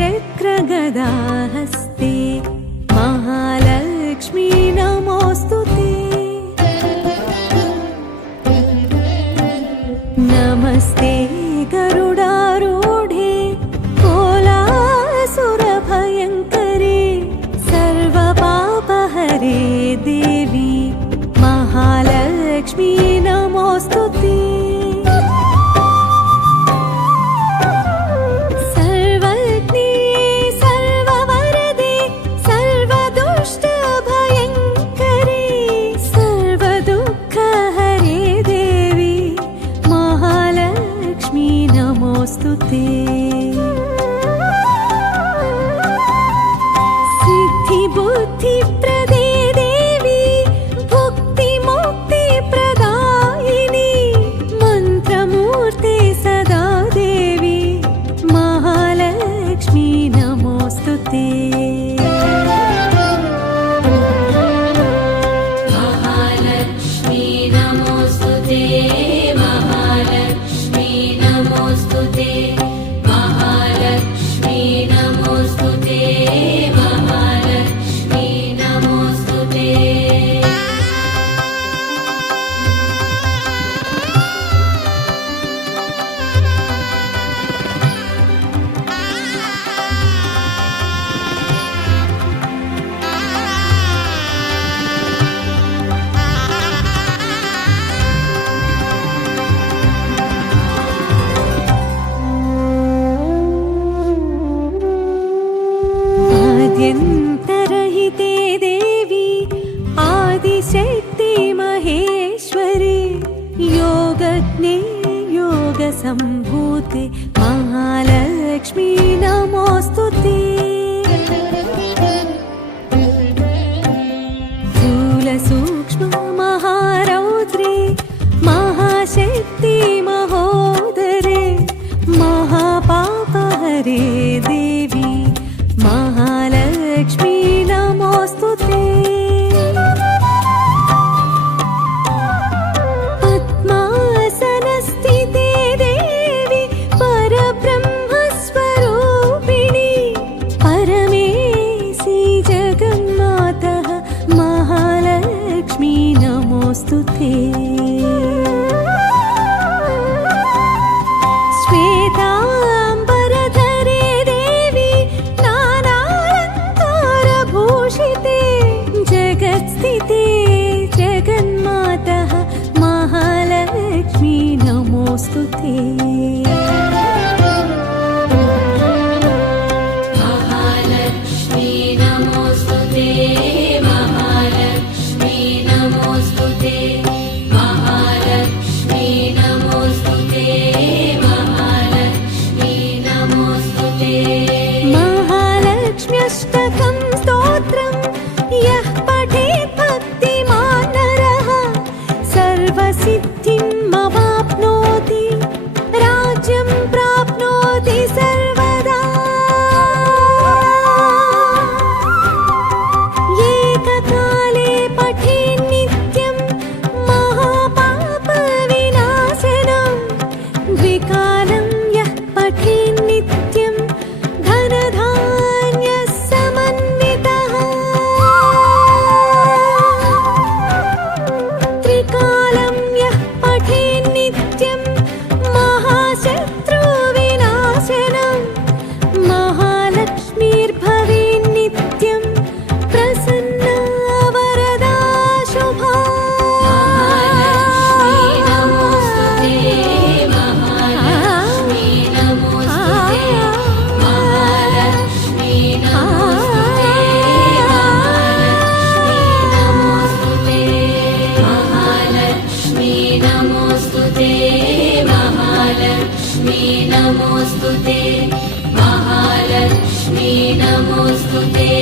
शङ्खचक्रगदाहस्ते महालक्ष्मी नमोऽस्तुते। नमस्ते गरुडारूढे कोलासुरभयङ्करे सर्वपापहरे देवी महालक्ष्मी नमोऽस्तुते। सिद्धि बुद्धि प्रदे देवी भुक्ति मुक्ति प्रदायिनी मंत्रमूर्ते सदा देवी महालक्ष्मी नमोस्तुते। महालक्ष्मी नमोस्तुते। महालक्ष्मी नमोस्तुते। महालक्ष्मी नमोस्तुते। महालक्ष्मी नमोस्तुते। आद्यन्तरहिते देवी आदिशक्ति महेश्वरी योगज्ञे योगसम्भूते महालक्ष्मी नमोस्तुते। स्थूलसूक्ष्म महारौद्रे महाशक्ति महोदरे महापापहरे देवी महालक्ष्मी नमोस्तुते। पद्मासनस्थिते देवी परब्रह्मस्वरूपिणी परमेशी जगन्मातः महालक्ष्मी नमोस्तुते। जगत्स्थिते जगन्मातः महालक्ष्मी नमोस्तुते। महालक्ष्मी नमोस्तुते। महालक्ष्मी नमोस्तुते। महालक्ष्मी नमोस्तुते। महालक्ष्मी नमोस्तुते। महालक्ष्म्यष्टकं स्तोत्रम् यः पठेत् भक्तिमान् नरः सर्वसिद्धिमवाप्नोति राज्यं प्राप्नोति सर्वदा। एककाले पठेत् नित्यं महापापविनाशनं द्विकालं यः पठेत् नित्यं धनधान्यसमन्वितः। त्रिकालं यः पठेत् नित्यं महाशत्रुविनाशनं महालक्ष्मीर्भवेत् नित्यं प्रसन्ना वरदा शुभा। महालक्ष्मी नमोस्तुते। महालक्ष्मी नमोस्तुते। महालक्ष्मी नमोस्तुते। महालक्ष्मी नमोस्तुते। महालक्ष्मी नमोस्तुते। महालक्ष्मी नमोस्तुते।